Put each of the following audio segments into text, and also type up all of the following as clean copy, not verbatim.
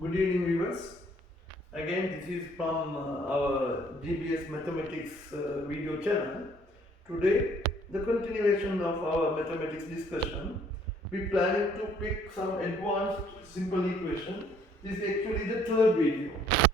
Good evening, viewers. Again, this is from our GBS Mathematics video channel. Today, the continuation of our mathematics discussion. We planning to pick some advanced simple equation. This is actually the third video,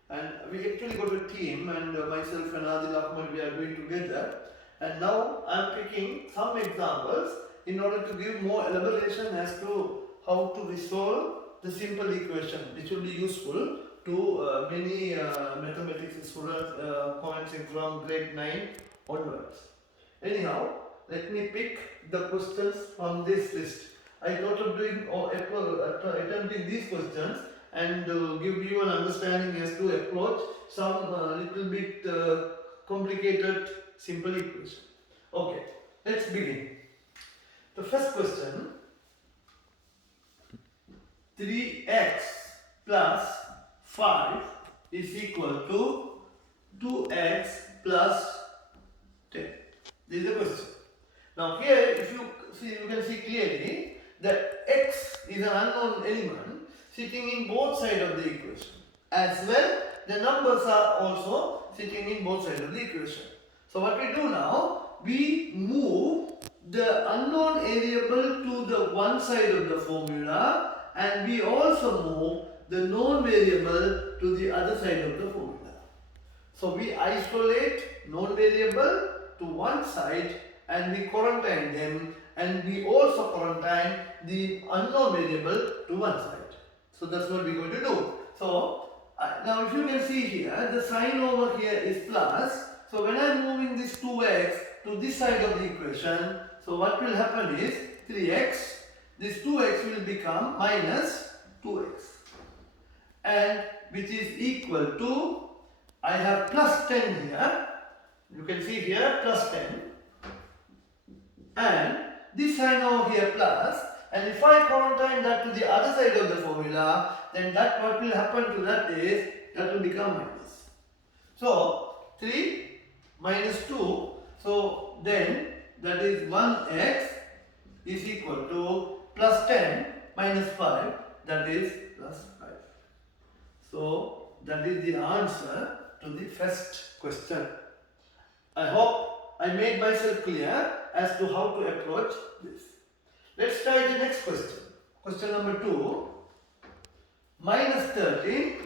and we actually got a team, and myself and Adil Ahmed, we are going together. And now I am picking some examples in order to give more elaboration as to how to resolve the simple equation, which will be useful to many mathematics students commencing from grade 9 onwards. Anyhow, let me pick the questions from this list. I thought of doing or attempting these questions and give you an understanding as to approach some little bit complicated simple equation. Okay, let's begin. The first question, 3x plus 5 is equal to 2x plus 10. This is the question. Now here, if you see, you can see clearly that x is an unknown element sitting in both sides of the equation. As well, the numbers are also sitting in both sides of the equation. So what we do now, we move the unknown variable to the one side of the formula, and we also move the known variable to the other side of the formula. So we isolate known variable to one side and we quarantine them, and we also quarantine the unknown variable to one side. So that's what we're going to do. So now if you can see here, the sign over here is plus. So when I'm moving this 2x to this side of the equation, so what will happen is 3x, this 2x will become minus 2x, and which is equal to, I have plus 10 here, you can see here plus 10, and this sign over here plus, and if I quarantine that to the other side of the formula, then that what will happen to that is, that will become minus. So 3 minus 2, so then that is 1x is equal to plus 10 minus 5, that is plus 5. So that is the answer to the first question. I hope I made myself clear as to how to approach this. Let's try the next question. Question number 2. Minus 13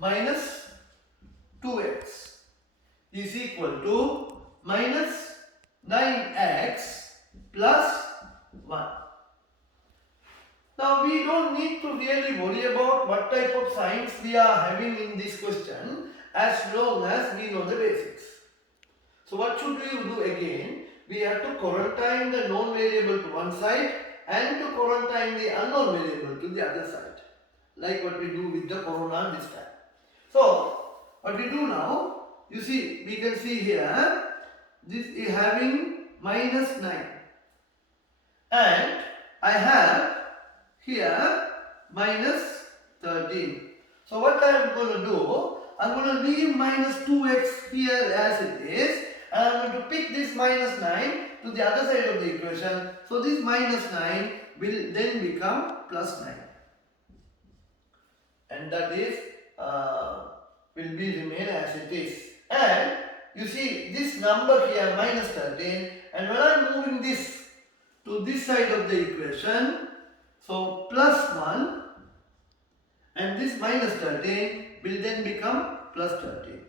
minus 2x is equal to minus 9x plus 1. Now we don't need to really worry about what type of signs we are having in this question as long as we know the basics. So what should we do again? We have to quarantine the known variable to one side and to quarantine the unknown variable to the other side, like what we do with the corona this time. So what we do now, you see, we can see here, this is having minus 9, and I have here minus 13. So what I am going to do, I am going to leave minus 2x here as it is, and I am going to pick this minus 9 to the other side of the equation. So this minus 9 will then become plus 9, and that is will be remain as it is. And you see this number here minus 13, and when I am moving this to this side of the equation, so plus 1, and this minus 13 will then become plus 13.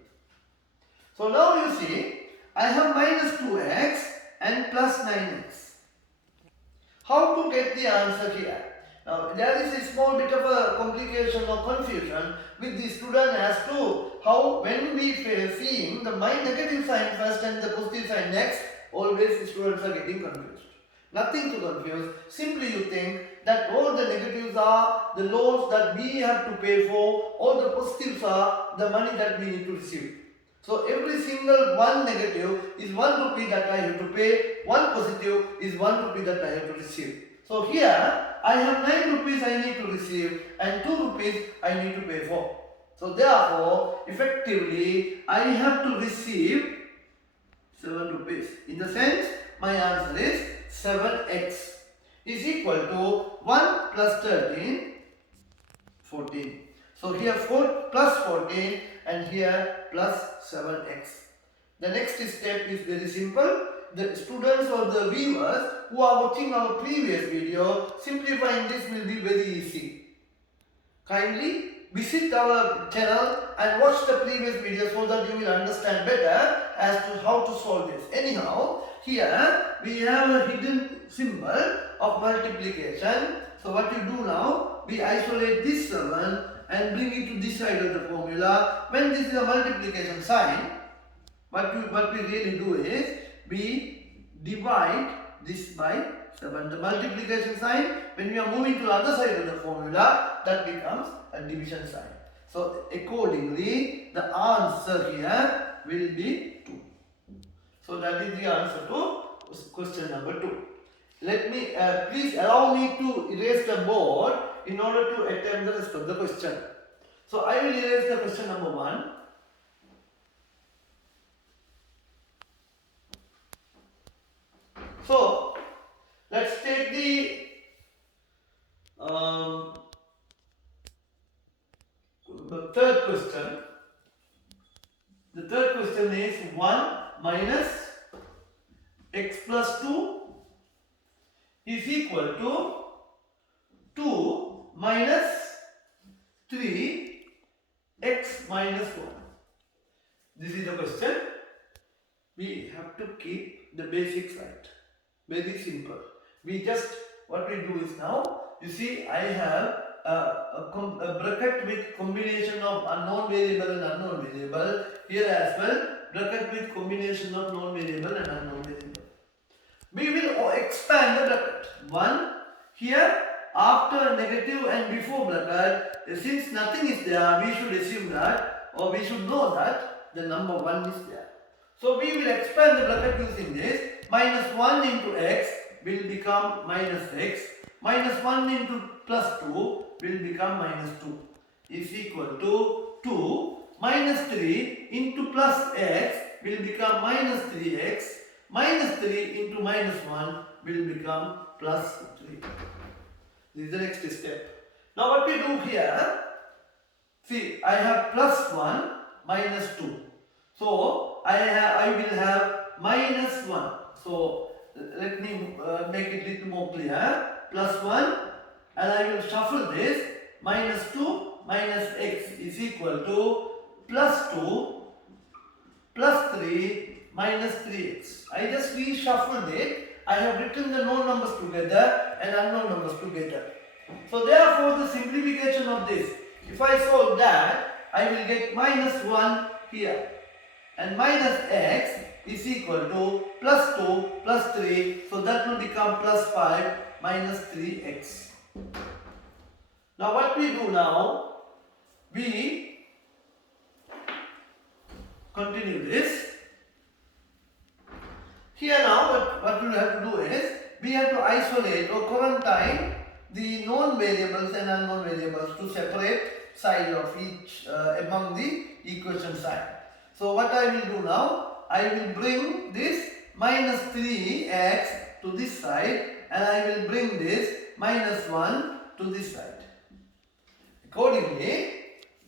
So now you see, I have minus 2x and plus 9x. How to get the answer here? Now there is a small bit of a complication or confusion with the student as to how, when we seeing the negative sign first and the positive sign next, always the students are getting confused. Nothing to confuse, simply you think that all the negatives are the loans that we have to pay for, all the positives are the money that we need to receive. So every single one negative is 1 rupee that I have to pay, one positive is 1 rupee that I have to receive. So here I have 9 rupees I need to receive and 2 rupees I need to pay for. So therefore, effectively I have to receive 7 rupees. In the sense, my answer is 7x is equal to 1 plus 13 14. So here 4 plus 14 and here plus 7x. The next step is very simple. The students or the viewers who are watching our previous video, simplifying this will be very easy. Kindly visit our channel and watch the previous video so that you will understand better as to how to solve this. Anyhow, here we have a hidden symbol of multiplication. So what you do now, we isolate this 7 and bring it to this side of the formula. When this is a multiplication sign, what we really do is we divide this by 7. The multiplication sign, when we are moving to the other side of the formula, that becomes a division sign. So accordingly, the answer here will be 2. So that is the answer to question number 2. Let me, please allow me to erase the board in order to attempt the rest of the question. So I will erase the question number 1. So let's take the third question. The third question is 1 minus x plus 2 is equal to 2 minus 3 x minus 1. This is the question. We have to keep the basics right. Very simple. We just, what we do is now, you see I have a bracket with combination of unknown variable and unknown variable. Here as well, bracket with combination of known variable and unknown variable. We will expand the bracket. 1 here, after negative and before bracket, since nothing is there, we should assume that, or we should know that the number 1 is there. So we will expand the bracket using this. Minus 1 into x will become minus x. Minus 1 into plus 2 will become minus 2 is equal to 2 minus 3 into plus x will become minus 3x. Minus 3 into minus 1 will become plus 3. This is the next step. Now what we do here, see I have plus 1 minus 2. So I will have minus 1. So let me make it a little more clear. Plus 1 and I will shuffle this. Minus 2 minus x is equal to plus 2 plus 3 minus 3x. I just reshuffled it. I have written the known numbers together and unknown numbers together. So therefore the simplification of this, if I solve that, I will get minus 1 here. And minus x is equal to plus 2 plus 3. So that will become plus 5 minus 3x. Now what we do now, we continue this. Here now what we have to do is, we have to isolate or quarantine the known variables and unknown variables to separate side of each among the equation sign. So what I will do now, I will bring this minus 3x to this side and I will bring this minus 1 to this side. Accordingly,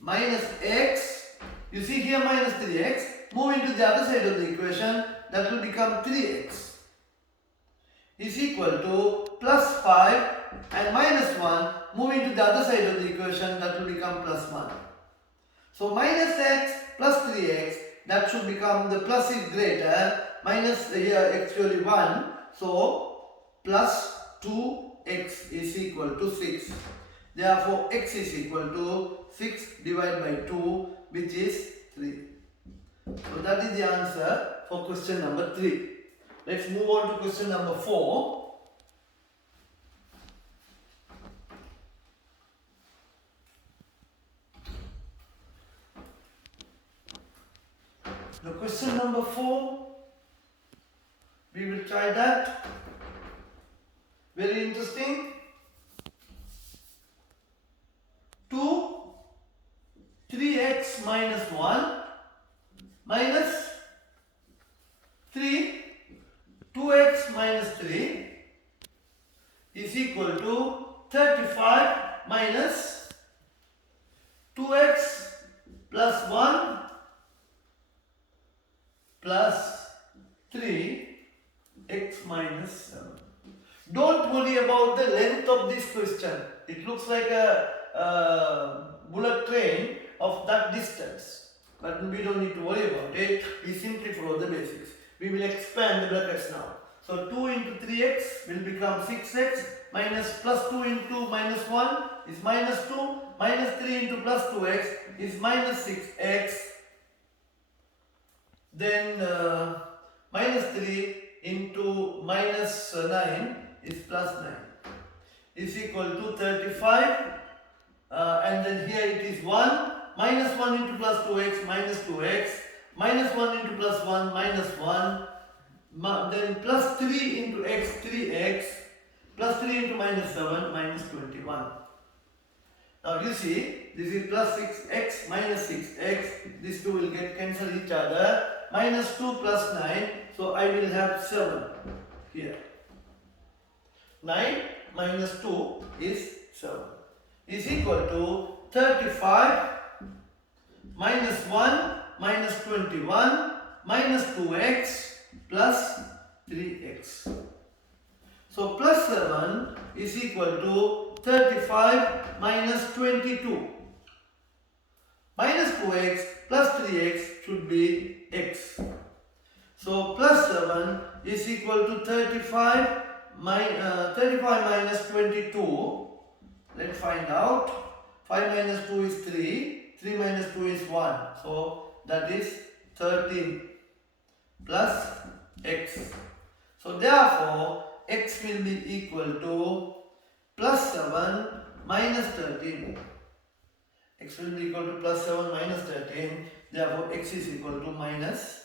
minus x, you see here minus 3x, move into the other side of the equation, that will become 3x is equal to plus 5 and minus 1, move into the other side of the equation, that will become plus 1. So minus x plus 3x, that should become, the plus is greater, minus here actually 1, so plus 2x is equal to 6. Therefore x is equal to 6 divided by 2, which is 3. So that is the answer for question number 3. Let's move on to question number 4. The question number 4, we will try that. Very interesting. 3x minus 1 minus 3, 2x minus 3 is equal to 35 minus minus 7. Don't worry about the length of this question. It looks like a bullet train of that distance. But we don't need to worry about it. We simply follow the basics. We will expand the brackets now. So 2 into 3x will become 6x minus plus 2 into minus 1 is minus 2 minus 3 into plus 2x is minus 6x. Then minus 3 into minus 9 is plus 9 is equal to 35 and then here it is 1 minus 1 into plus 2x minus 2x minus 1 into plus 1 minus 1 then plus 3 into x 3x plus 3 into minus 7 minus 21. Now you see this is plus 6x minus 6x, these two will get cancel each other, minus 2 plus 9, so I will have 7 here. 9 minus 2 is 7 is equal to 35 minus 1 minus 21 minus 2x plus 3x. So plus 7 is equal to 35 minus 22. Minus 2x plus 3x should be x. So plus 7 is equal to 35 minus 22. Let's find out. 5 minus 2 is 3. 3 minus 2 is 1. So that is 13 plus x. So therefore x will be equal to plus 7 minus 13. X will be equal to plus 7 minus 13. Therefore x is equal to minus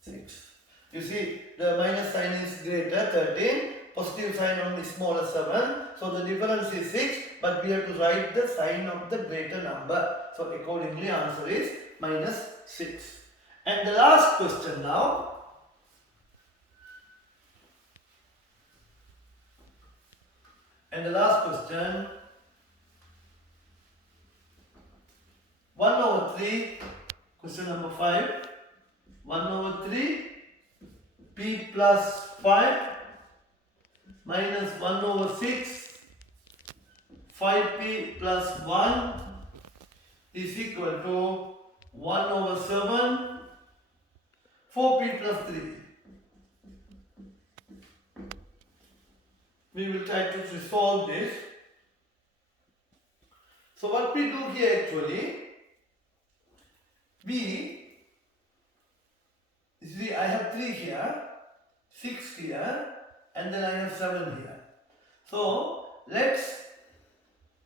6. You see the minus sign is greater 13. Positive sign on the smaller 7. So the difference is 6. But we have to write the sign of the greater number. So accordingly answer is minus 6. And the last question now. And the last question, 1 over 3, question number 5, 1 over 3, p plus 5 minus 1 over 6, 5p plus 1 is equal to 1 over 7, 4p plus 3. We will try to resolve this. So what we do here actually, we see I have 3 here, 6 here, and then I have 7 here. So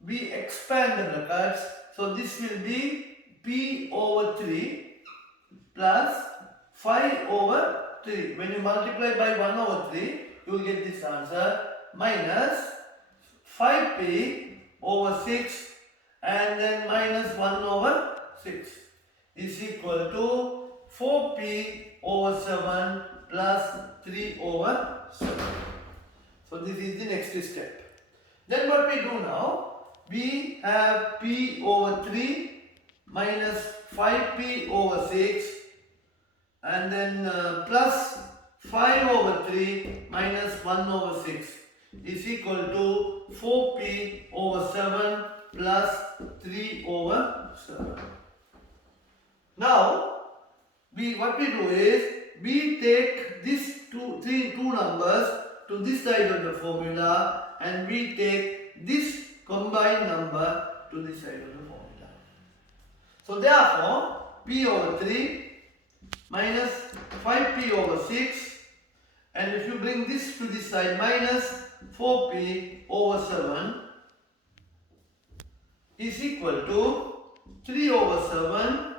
we expand the brackets. So this will be p over 3 plus 5 over 3. When you multiply by 1 over 3, you will get this answer. Minus 5p over 6 and then minus 1 over 6 is equal to 4p over 7 plus 3 over 7. So this is the next step. Then what we do now, we have p over 3 minus 5p over 6 and then plus 5 over 3 minus 1 over 6 is equal to 4p over 7 plus 3 over 7. Now, what we do is, we take these two numbers to this side of the formula and we take this combined number to this side of the formula. So therefore, p over 3 minus 5p over 6, and if you bring this to this side, minus 4p over 7 is equal to 3 over 7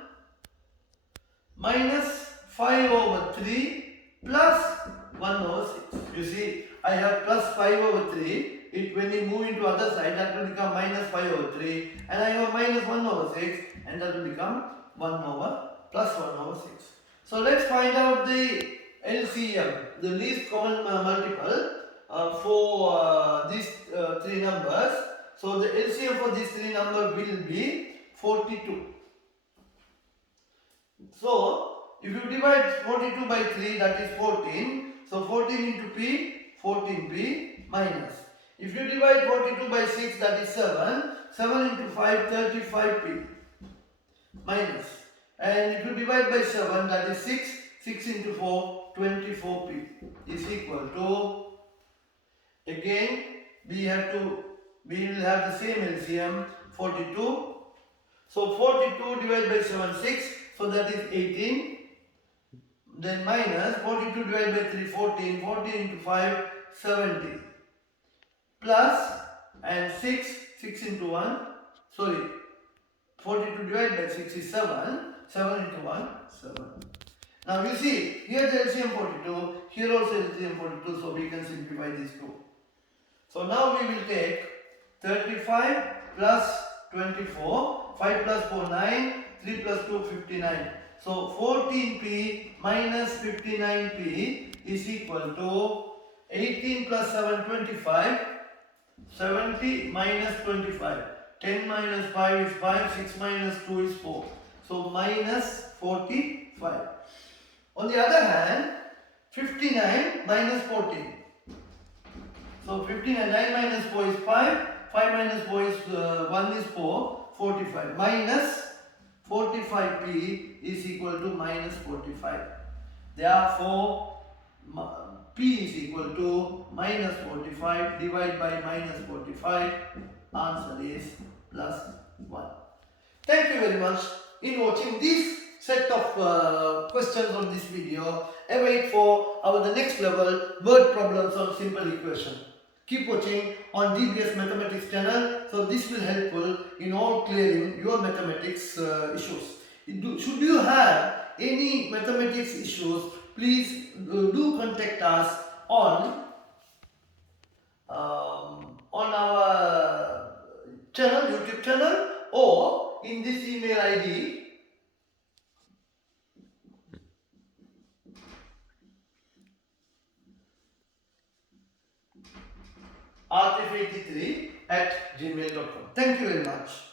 minus 5 over 3 plus 1 over 6. You see, I have plus 5 over 3. When you move into other side, that will become minus 5 over 3. And I have minus 1 over 6. And that will become plus 1 over 6. So let's find out the LCM, the least common multiple for these 3 numbers. So the LCM for these 3 numbers will be 42. So if you divide 42 by 3, that is 14. So 14 into p, 14p minus. If you divide 42 by 6, that is 7. 7 into 5, 35p minus. And if you divide by 7, that is 6. 6 into 4, 24p is equal to, again, we will have the same LCM, 42. So 42 divided by 7, 6. So that is 18. Then minus 42 divided by 3, 14. 14 into 5, 70. Plus and 6. 6 into 1. Sorry. 42 divided by 6 is 7. 7 into 1, 7. Now you see, here the LCM 42, here also LCM 42, so we can simplify these two. So now we will take 35 plus 24, 5 plus 4, 9, 3 plus 2, 59. So 14p minus 59p is equal to 18 plus 7, 25, 70 minus 25. 10 minus 5 is 5, 6 minus 2 is 4. So minus 45. On the other hand, 59 minus 14. So 59, 9 minus 4 is 5, 5 minus 4 is 1 is 4, 45. Minus 45p is equal to minus 45. Therefore, p is equal to minus 45 divided by minus 45. Answer is plus 1. Thank you very much in watching this set of questions on this video. Await for the next level word problems on simple equation. Keep watching on DBS Mathematics channel. So this will helpful in all clearing your mathematics issues. Should you have any mathematics issues, please do contact us on our channel, YouTube channel, or in this email ID artif83@gmail.com. Thank you very much.